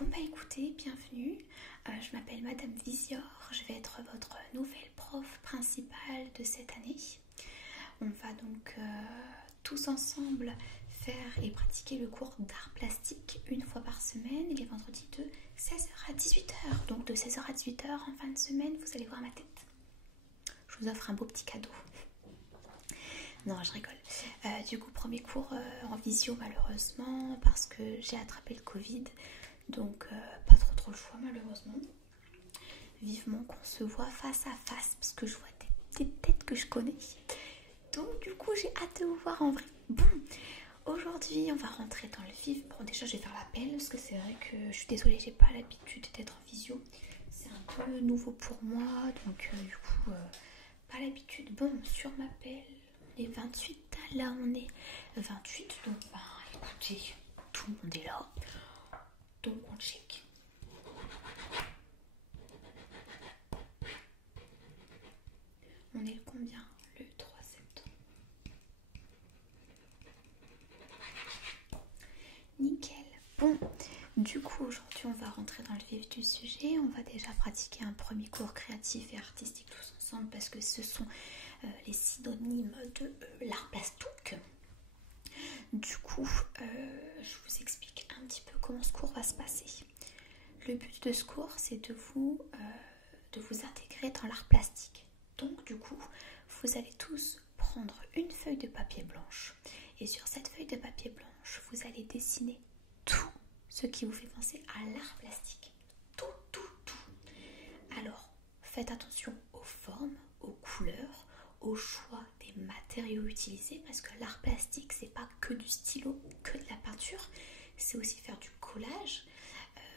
Bon bah écoutez, bienvenue, je m'appelle Madame Visior, je vais être votre nouvelle prof principale de cette année. On va donc tous ensemble faire et pratiquer le cours d'art plastique une fois par semaine, les vendredis de 16h à 18h. Donc de 16h à 18h en fin de semaine, vous allez voir ma tête. Je vous offre un beau petit cadeau. Non, je rigole. Du coup, premier cours en visio malheureusement parce que j'ai attrapé le Covid. Donc pas trop le choix malheureusement. Vivement qu'on se voit face à face parce que je vois des têtes que je connais. Donc du coup j'ai hâte de vous voir en vrai. Bon, aujourd'hui on va rentrer dans le vif. Bon déjà je vais faire l'appel parce que c'est vrai que je suis désolée, j'ai pas l'habitude d'être en visio. C'est un peu nouveau pour moi, donc du coup pas l'habitude. Bon, sur ma pelle, on est 28, là on est 28, donc bah écoutez, tout le monde est là. Donc on check. On est le combien? Le 3 septembre. Nickel. Bon, du coup aujourd'hui on va rentrer dans le vif du sujet. On va déjà pratiquer un premier cours créatif et artistique tous ensemble parce que ce sont les synonymes de l'art plastique. Du coup, je vous explique un petit peu comment ce cours va se passer. Le but de ce cours, c'est de vous intégrer dans l'art plastique. Donc, du coup, vous allez tous prendre une feuille de papier blanche. Et sur cette feuille de papier blanche, vous allez dessiner tout ce qui vous fait penser à l'art plastique. Tout. Alors, faites attention aux formes, aux couleurs, au choix des matériaux utilisés parce que l'art plastique c'est pas que du stylo, que de la peinture, c'est aussi faire du collage.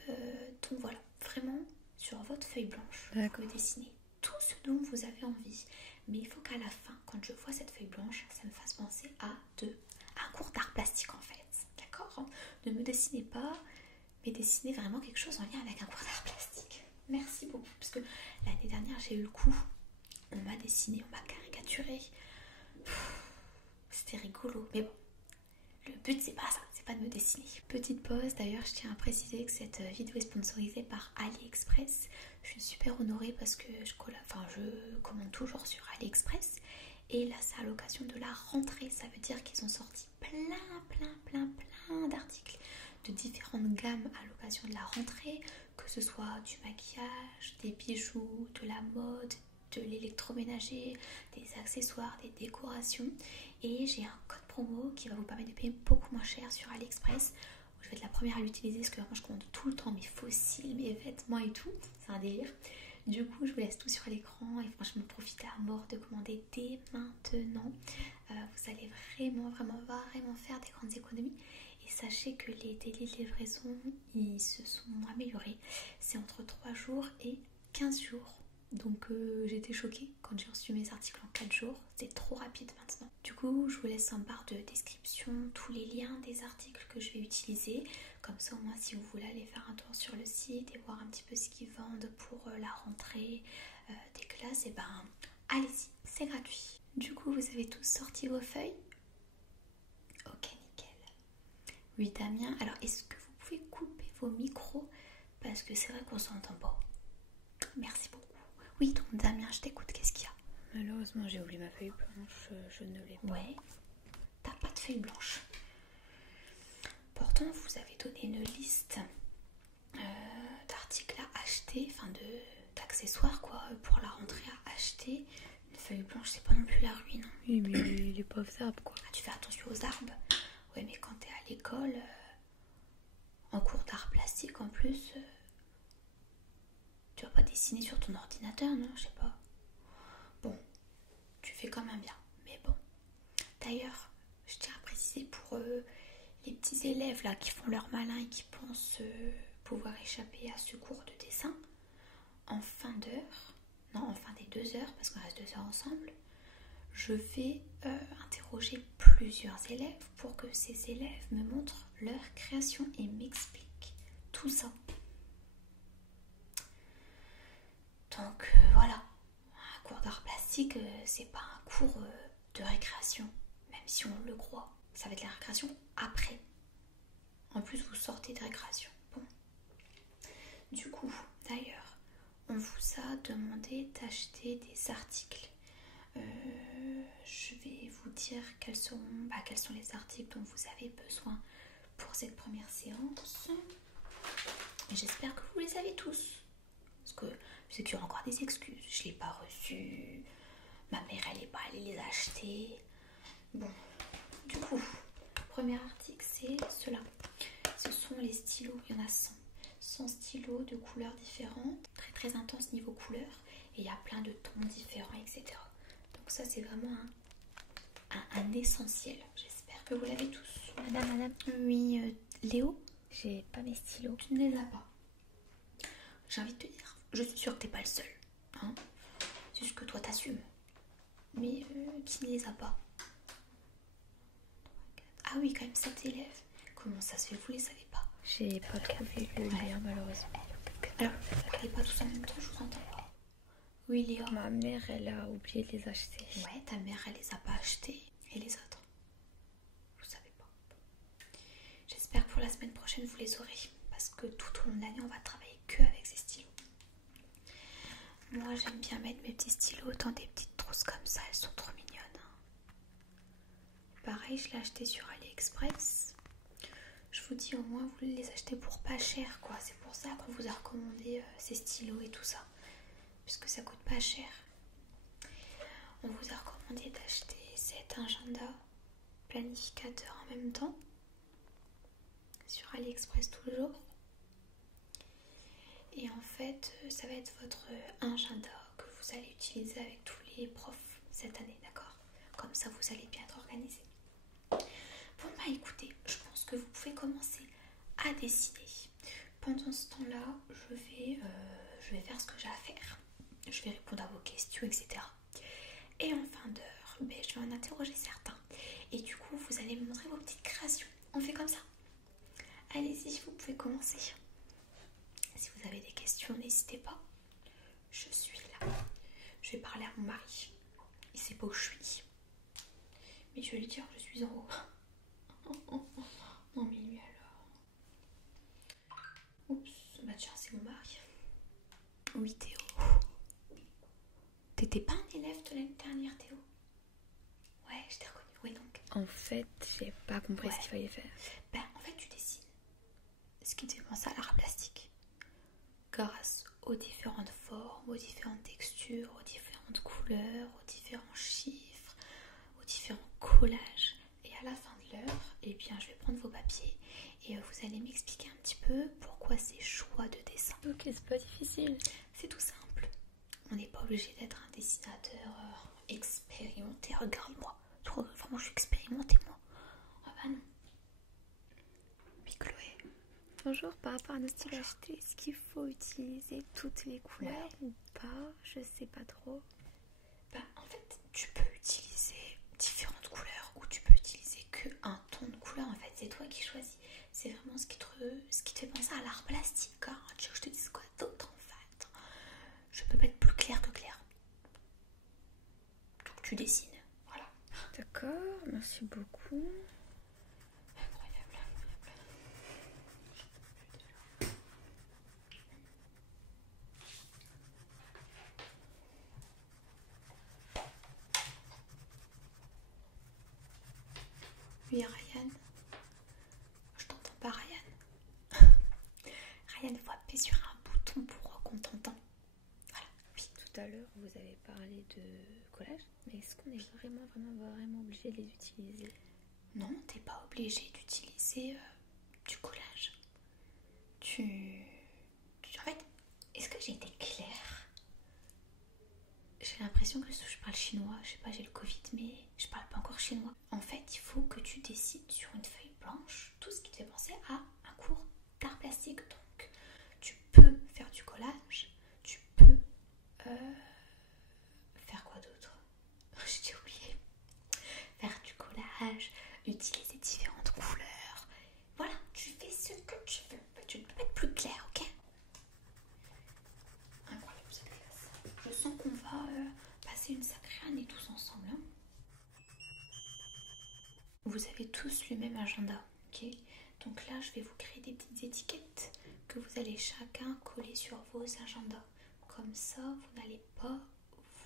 Donc voilà, vraiment sur votre feuille blanche, vous pouvez dessiner tout ce dont vous avez envie. Mais il faut qu'à la fin, quand je vois cette feuille blanche, ça me fasse penser à un cours d'art plastique en fait. D'accord? Ne me dessinez pas, mais dessinez vraiment quelque chose en lien avec un cours d'art plastique. Merci beaucoup, parce que l'année dernière j'ai eu le coup. On m'a dessiné, on m'a caricaturé. C'était rigolo. Mais bon, le but c'est pas ça, c'est pas de me dessiner. Petite pause, d'ailleurs je tiens à préciser que cette vidéo est sponsorisée par AliExpress. Je suis super honorée parce que je commande toujours sur AliExpress. Et là c'est à l'occasion de la rentrée, ça veut dire qu'ils ont sorti plein d'articles de différentes gammes à l'occasion de la rentrée. Que ce soit du maquillage, des bijoux, de la mode, de l'électroménager, des accessoires, des décorations. Et j'ai un code promo qui va vous permettre de payer beaucoup moins cher sur AliExpress. Je vais être la première à l'utiliser parce que vraiment je commande tout le temps mes fossiles, mes vêtements et tout. C'est un délire. Du coup je vous laisse tout sur l'écran et franchement profitez à mort de commander dès maintenant. Vous allez vraiment faire des grandes économies. Et sachez que les délais de livraison ils se sont améliorés. C'est entre 3 jours et 15 jours. Donc j'étais choquée quand j'ai reçu mes articles en 4 jours. C'est trop rapide maintenant. Du coup, je vous laisse en barre de description tous les liens des articles que je vais utiliser. Comme ça, au moins, si vous voulez aller faire un tour sur le site et voir un petit peu ce qu'ils vendent pour la rentrée des classes, et ben allez-y, c'est gratuit. Du coup, vous avez tous sorti vos feuilles? Ok, nickel. Oui, Damien, alors est-ce que vous pouvez couper vos micros? Parce que c'est vrai qu'on s'entend pas. Merci beaucoup. Oui, donc Damien, je t'écoute, qu'est-ce qu'il y a? Malheureusement, j'ai oublié ma feuille blanche, je ne l'ai pas. Ouais, t'as pas de feuille blanche. Pourtant, vous avez donné une liste d'articles à acheter, enfin d'accessoires quoi, pour la rentrée à acheter. Une feuille blanche, c'est pas non plus la ruine. Oui, mais les pauvres arbres quoi. Ah, tu fais attention aux arbres. Ouais, mais quand t'es à l'école, en cours d'art plastique en plus... Tu vas pas dessiner sur ton ordinateur, non? Je sais pas. Bon, tu fais quand même bien, mais bon. D'ailleurs, je tiens à préciser pour les petits élèves là qui font leur malin et qui pensent pouvoir échapper à ce cours de dessin, en fin des 2 heures, parce qu'on reste 2 heures ensemble, je vais interroger plusieurs élèves pour que ces élèves me montrent leur création et m'expliquent tout ça. Donc voilà, un cours d'art plastique, c'est pas un cours de récréation, même si on le croit. Ça va être la récréation après. En plus, vous sortez de récréation. Bon, d'acheter des articles. Je vais vous dire quels sont les articles dont vous avez besoin pour cette première séance. Et j'espère que vous les avez tous. Parce que je sais qu'il y aura encore des excuses. Je ne l'ai pas reçu. Ma mère, elle n'est pas allée les acheter. Bon, du coup, premier article, c'est cela. Ce sont les stylos. Il y en a 100. 100 stylos de couleurs différentes. Très très intense niveau couleur. Et il y a plein de tons différents, etc. Donc ça, c'est vraiment un essentiel. J'espère que vous l'avez tous. Madame. Oui, Léo, J'ai pas mes stylos. tu ne les as pas. J'ai envie de te dire, je suis sûre que t'es pas le seul. Hein, c'est juste que toi, t'assumes. Mais qui ne les a pas? Ah oui, quand même 7 élèves. Comment ça se fait? Vous les savez pas? J'ai pas trouvé le lien malheureusement. Alors, vous parlez pas tous en même temps, je vous entends pas. Oui, Léo. Ma mère, elle a oublié de les acheter. Ouais, ta mère, elle les a pas achetés. Et les autres? Vous savez pas. J'espère que pour la semaine prochaine, vous les aurez. Parce que tout au long de l'année, on va travailler que avec ces stylos. Moi, j'aime bien mettre mes petits stylos dans des petites trousses comme ça. Elles sont trop mignonnes. Pareil, je l'ai acheté sur AliExpress. Je vous dis, au moins, vous les achetez pour pas cher, quoi. C'est pour ça qu'on vous a recommandé ces stylos et tout ça. Puisque ça coûte pas cher. On vous a recommandé d'acheter cet agenda planificateur en même temps. Sur AliExpress toujours. Et en fait, ça va être votre agenda que vous allez utiliser avec tous les profs cette année, d'accord? Comme ça, vous allez bien être organisé. Bon, bah écoutez, je pense que vous pouvez commencer à dessiner. Pendant ce temps-là, je vais faire ce que j'ai à faire. Je vais répondre à vos questions, etc. Et en fin d'heure, je vais en interroger certains. Et du coup, vous allez me montrer vos petites créations. On fait comme ça? Allez-y, vous pouvez commencer. Si vous avez des questions, n'hésitez pas. Je suis là. Je vais parler à mon mari. Il sait pas où je suis. Mais je vais lui dire que je suis en haut. Non mais lui alors. Oups, bah tiens, c'est mon mari. Oui, Théo. T'étais pas un élève de l'année dernière, Théo? Ouais, je t'ai reconnu. Oui, donc. En fait, j'ai pas compris Ouais. ce qu'il fallait faire. En fait, tu dessines ce qui te fait penser à l'art plastique. Grâce aux différentes formes, aux différentes textures, aux différentes couleurs, aux différents chiffres, aux différents collages. Et à la fin de l'heure, eh bien, je vais prendre vos papiers et vous allez m'expliquer un petit peu pourquoi ces choix de dessin. Ok, c'est pas difficile. C'est tout simple. On n'est pas obligé d'être un dessinateur expérimenté. Regarde-moi. Vraiment, je suis expérimentée, moi. Ah bah non. Oui, Chloé. Bonjour, par rapport à nos stylos achetés, est-ce qu'il faut utiliser toutes les couleurs ou pas? Je sais pas trop. En fait, tu peux utiliser différentes couleurs ou tu peux utiliser qu'un ton de couleur. En fait, c'est toi qui choisis. C'est vraiment ce qui te fait penser à l'art plastique. Hein. Tu veux que je te dise quoi d'autre en fait? Je peux pas être plus claire que claire. Donc tu dessines. Voilà. D'accord, merci beaucoup. Incroyable. Oui, Ryan. Je t'entends pas, Ryan. Ryan, il faut appuyer sur un bouton pour qu'on t'entende. Voilà, oui. Tout à l'heure, vous avez parlé de collage, mais est-ce qu'on est vraiment obligé de les utiliser? Non, t'es pas obligé d'utiliser du collage. En fait, est-ce que j'ai été claire? J'ai l'impression que je parle chinois. Je sais pas, j'ai le Covid, mais je parle pas encore chinois. En fait, il faut que tu décides sur une feuille blanche tout ce qui te fait penser à un cours d'art plastique. Donc, tu peux faire du collage, tu peux faire quoi d'autre? J'ai oublié. Faire du collage, utiliser différentes couleurs. Voilà, tu fais ce que tu veux. Tu ne peux pas être plus clair, ok? Incroyable cette classe. Je sens qu'on va passer une sacrée année tous ensemble. Hein. Vous avez tous le même agenda, ok? Donc là, je vais vous créer des petites étiquettes que vous allez chacun coller sur vos agendas. Comme ça, vous n'allez pas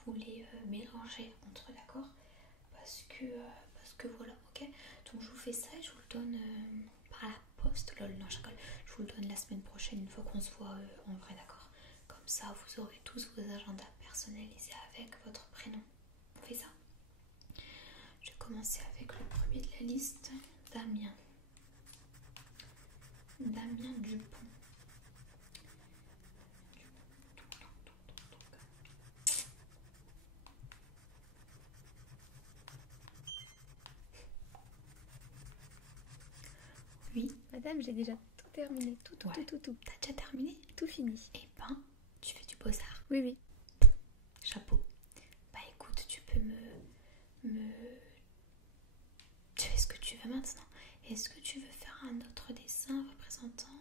vous les mélanger entre, d'accord, parce que voilà, ok. Donc je vous fais ça et je vous le donne par la poste. Lol, non, je rigole. Je vous le donne la semaine prochaine, une fois qu'on se voit en vrai, d'accord. Comme ça, vous aurez tous vos agendas personnalisés avec votre prénom. On fait ça. Je vais commencer avec le premier de la liste, Damien. Damien Dupont. Oui. Madame, j'ai déjà tout terminé. Tout. T'as déjà terminé? Tout fini. Eh ben, tu fais du beaux-arts. Oui. Chapeau. Bah écoute, tu peux tu fais ce que tu veux maintenant. Est-ce que tu veux faire un autre dessin représentant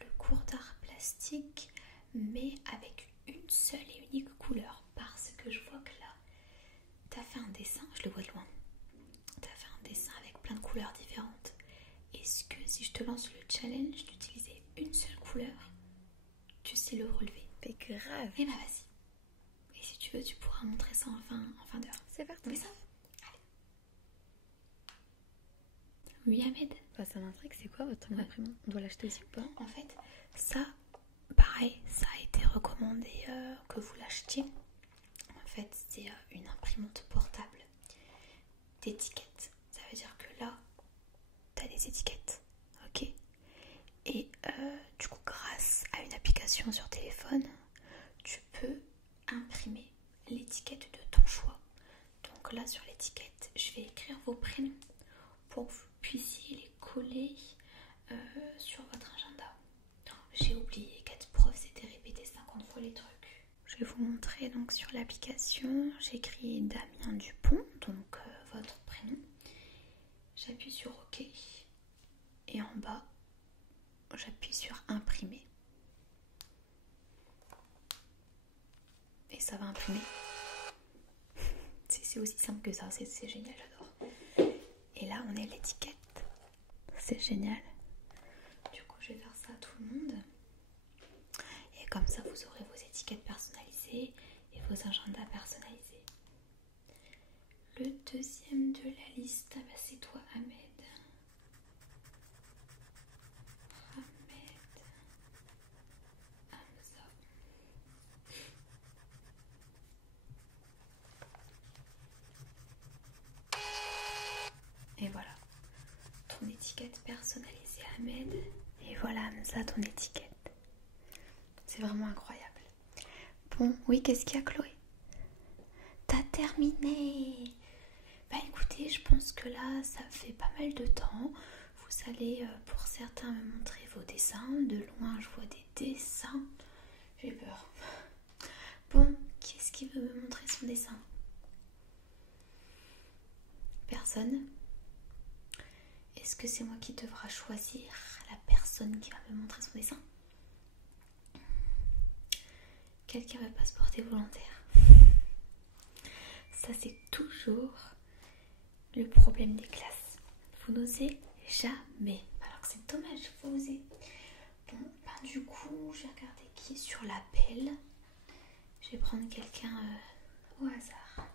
le cours d'art plastique, mais avec une seule et unique couleur? Parce que je vois que là, t'as fait un dessin, je le vois de loin. T'as fait un dessin avec plein de couleurs différentes. Est-ce que si je te lance le challenge d'utiliser une seule couleur, tu sais le relever? Mais grave. Eh bah vas-y. Et si tu veux, tu pourras montrer ça en fin d'heure. C'est parti. On fait ça? Allez. Oui, Ahmed? Bah, ça m'intrigue, c'est quoi votre imprimante? On doit l'acheter aussi ou pas? En fait, ça, pareil, ça a été recommandé que vous l'achetiez. En fait, c'est une imprimante portable d'étiquettes. Ça veut dire que là, t'as des étiquettes, ok? Et du coup, grâce à une application sur téléphone, tu peux imprimer l'étiquette de ton choix. Donc là, sur l'étiquette, je vais écrire vos prénoms pour que vous puissiez les coller sur votre agenda. J'ai oublié qu'être prof, c'était répéter 50 fois les trucs. Je vais vous montrer donc sur l'application. J'écris Damien Dupont, donc votre prénom. J'appuie sur OK. Et en bas, j'appuie sur imprimer. Et ça va imprimer. C'est aussi simple que ça, c'est génial, j'adore. Et là, on est l'étiquette. C'est génial. Du coup, je vais faire ça à tout le monde. Et comme ça, vous aurez vos étiquettes personnalisées et vos agendas personnalisés. Le deuxième de la liste, bah, c'est toi, Ahmed. Hamza. Et voilà, ton étiquette personnalisée, Ahmed. Et voilà, Hamza, ton étiquette. C'est vraiment incroyable. Bon, oui, qu'est-ce qu'il y a, Chloé? T'as terminé? Bah écoutez, je pense que là, ça fait pas mal de temps. Vous allez, pour certains, me montrer vos dessins. De loin, je vois des dessins. J'ai peur. Bon, qui est-ce qui veut me montrer son dessin? Personne? Est-ce que c'est moi qui devra choisir la personne qui va me montrer son dessin? Quelqu'un veut pas se porter volontaire. Ça, c'est toujours le problème des classes. Vous n'osez jamais. Alors que c'est dommage, il faut oser. Bon, ben du coup, j'ai regardé qui est sur l'appel. Je vais prendre quelqu'un au hasard.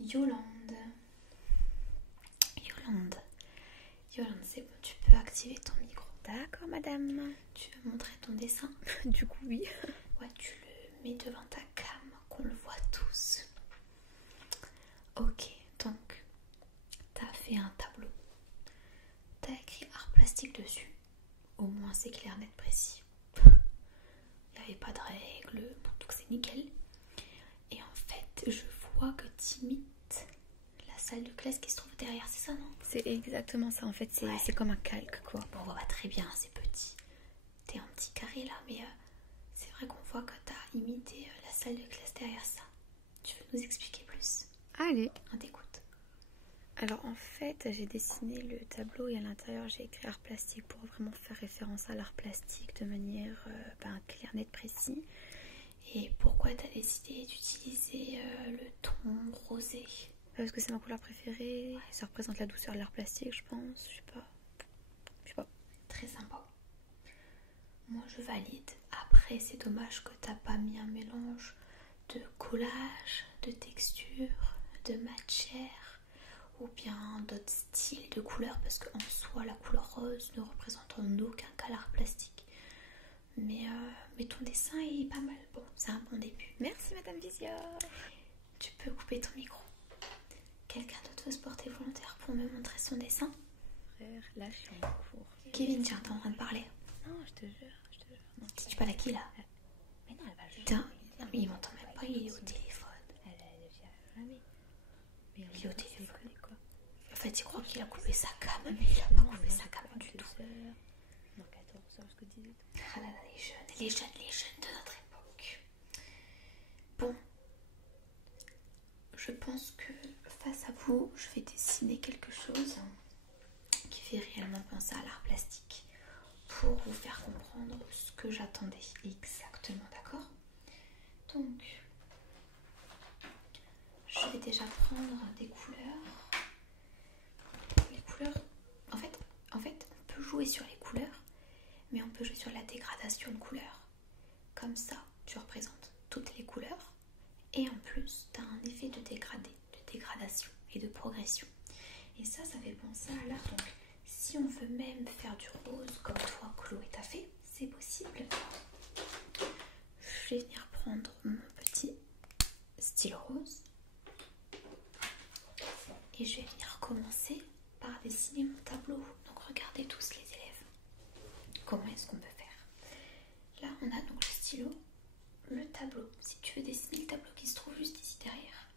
Yolande, c'est bon, tu peux activer ton micro. D'accord, madame. Tu veux montrer ton dessin? Du coup, oui. Ouais, tu le mets devant ta cam, qu'on le voit tous. Ok, donc, t'as fait un tableau. T'as écrit art plastique dessus. Au moins, c'est clair, net, précis. Il n'y avait pas de règles, bon, donc c'est nickel. Et en fait, je vois que t'imites la salle de classe qui se trouve derrière, c'est ça, non? C'est exactement ça, en fait, c'est comme un calque, quoi. Bon, on voit pas très bien, c'est petit. T'es un petit carré là, mais c'est vrai qu'on voit que t'as imité la salle de classe derrière ça. Tu veux nous expliquer plus? Allez. On t'écoute. Alors en fait, j'ai dessiné le tableau et à l'intérieur j'ai écrit art plastique pour vraiment faire référence à l'art plastique de manière claire, nette, précis. Et pourquoi t'as décidé d'utiliser le ton rosé? Parce que c'est ma couleur préférée, ça représente la douceur de l'art plastique, je pense, je sais pas. très sympa. Moi je valide. Après c'est dommage que t'as pas mis un mélange de collage, de texture, de matière ou bien d'autres styles de couleurs, parce qu'en soi la couleur rose ne représente en aucun cas l'art plastique. Mais ton dessin est pas mal. Bon, c'est un bon début. Merci Madame Visia. Tu peux couper ton micro. Quelqu'un d'autre veut se porter volontaire pour me montrer son dessin? Frère, là je suis en cours. Kevin, tiens, t'es en train de parler. Non, je te jure. Non, Tu parles à qui là? mais non, elle va le Putain, mais il m'entend même pas, il est au téléphone. Elle vient jamais. Mais Il est au téléphone. Quoi. En fait, il croit qu'il a coupé sa cam, mais il a pas coupé sa cam du tout. Non, 14h jusqu'à 18h. Ah là là, les jeunes de notre époque. Bon, je pense que face à vous, je vais dessiner quelque chose qui fait réellement penser à l'art plastique pour vous faire comprendre ce que j'attendais exactement, d'accord? Donc, je vais déjà prendre des couleurs. Les couleurs, en fait, on peut jouer sur les couleurs, mais on peut jouer sur la dégradation de couleurs. Comme ça, tu représentes toutes les couleurs et en plus, tu as un effet de dégradation et de progression. Et ça fait penser à l'art. Donc, si on veut même faire du rose comme toi, Chloé, t'as fait, c'est possible. Je vais venir prendre mon petit stylo rose et je vais venir commencer par dessiner mon tableau. Donc, regardez tous les élèves. Comment est-ce qu'on peut faire? Là, on a donc le stylo, le tableau. Si tu veux dessiner le tableau qui se trouve juste ici derrière,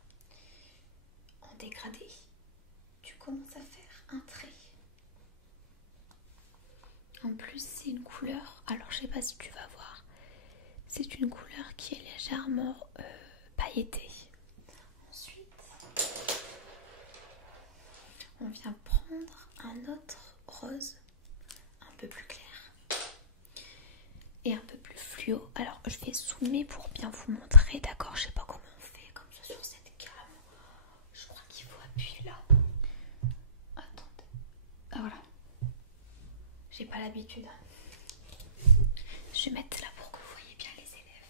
en dégradé, tu commences à faire un trait. En plus, c'est une couleur, alors je sais pas si tu vas voir, c'est une couleur qui est légèrement pailletée. Ensuite, on vient prendre un autre rose, un peu plus clair et un peu plus fluo. Alors, je vais zoomer pour bien vous montrer, d'accord? Je sais pas comment on fait comme ça sur cette cam. Je crois qu'il faut appuyer là. Attendez. Ah voilà. J'ai pas l'habitude. Je vais mettre là pour que vous voyez bien les élèves.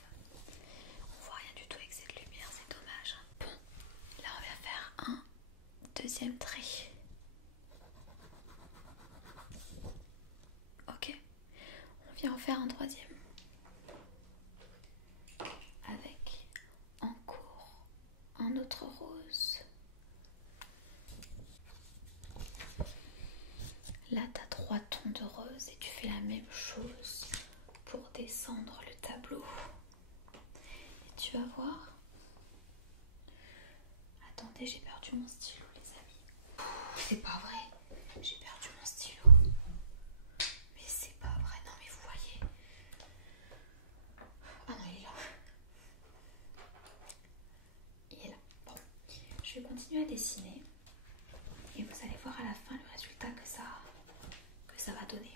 On voit rien du tout avec cette lumière, c'est dommage. Bon, là on va faire un deuxième trait. Ok. On vient en faire un troisième. Avec encore un autre rose. Là, tu as 3 tons de rose et tu fais la même chose pour descendre le tableau. Et tu vas voir. Attendez, j'ai perdu mon stylo, les amis. C'est pas vrai. J'ai perdu mon stylo. Mais c'est pas vrai. Non, mais vous voyez. Ah non, il est là. Il est là. Bon. Je vais continuer à dessiner. Et vous allez voir à la fin le résultat que ça va donner.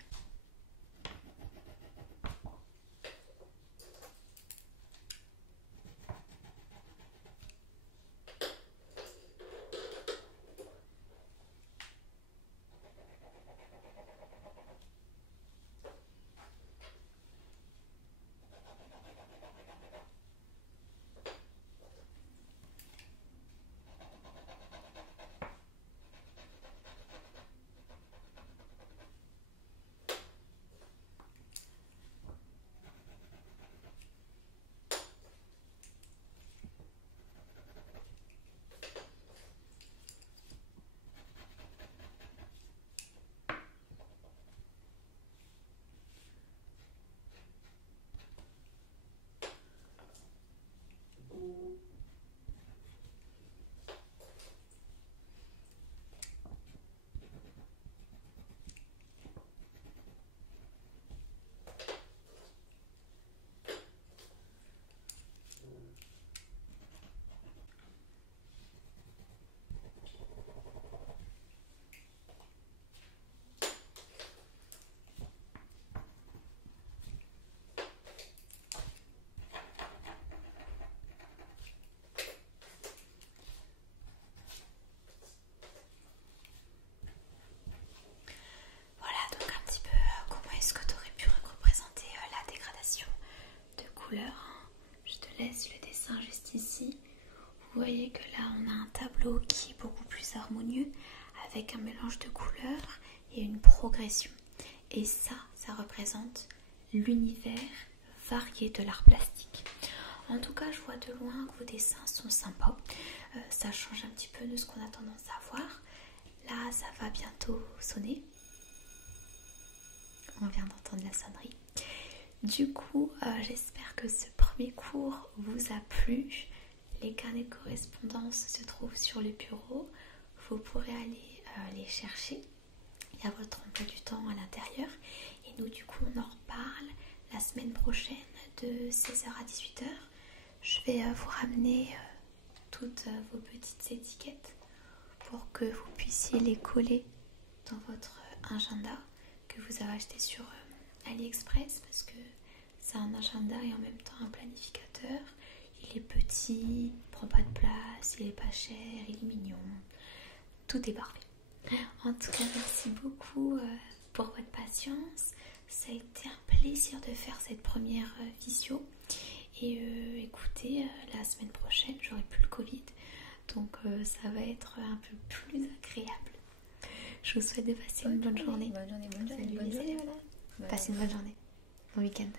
tableau qui est beaucoup plus harmonieux, avec un mélange de couleurs et une progression. Et ça représente l'univers varié de l'art plastique. En tout cas, je vois de loin que vos dessins sont sympas. Ça change un petit peu de ce qu'on a tendance à voir. Là, ça va bientôt sonner. On vient d'entendre la sonnerie. Du coup, j'espère que ce premier cours vous a plu. Les carnets de correspondance se trouvent sur le bureau. Vous pourrez aller les chercher. Il y a votre emploi du temps à l'intérieur. Et nous, du coup, on en reparle la semaine prochaine de 16h à 18h. Je vais vous ramener toutes vos petites étiquettes pour que vous puissiez les coller dans votre agenda que vous avez acheté sur AliExpress, parce que c'est un agenda et en même temps un planificateur. Il est petit, il prend pas de place, il est pas cher, il est mignon. Tout est parfait. En tout cas, merci beaucoup pour votre patience. Ça a été un plaisir de faire cette première visio. Et écoutez, la semaine prochaine, j'aurai plus le Covid. Donc ça va être un peu plus agréable. Je vous souhaite de passer une bonne journée. Bonne journée. Passez une bonne journée. Bon week-end.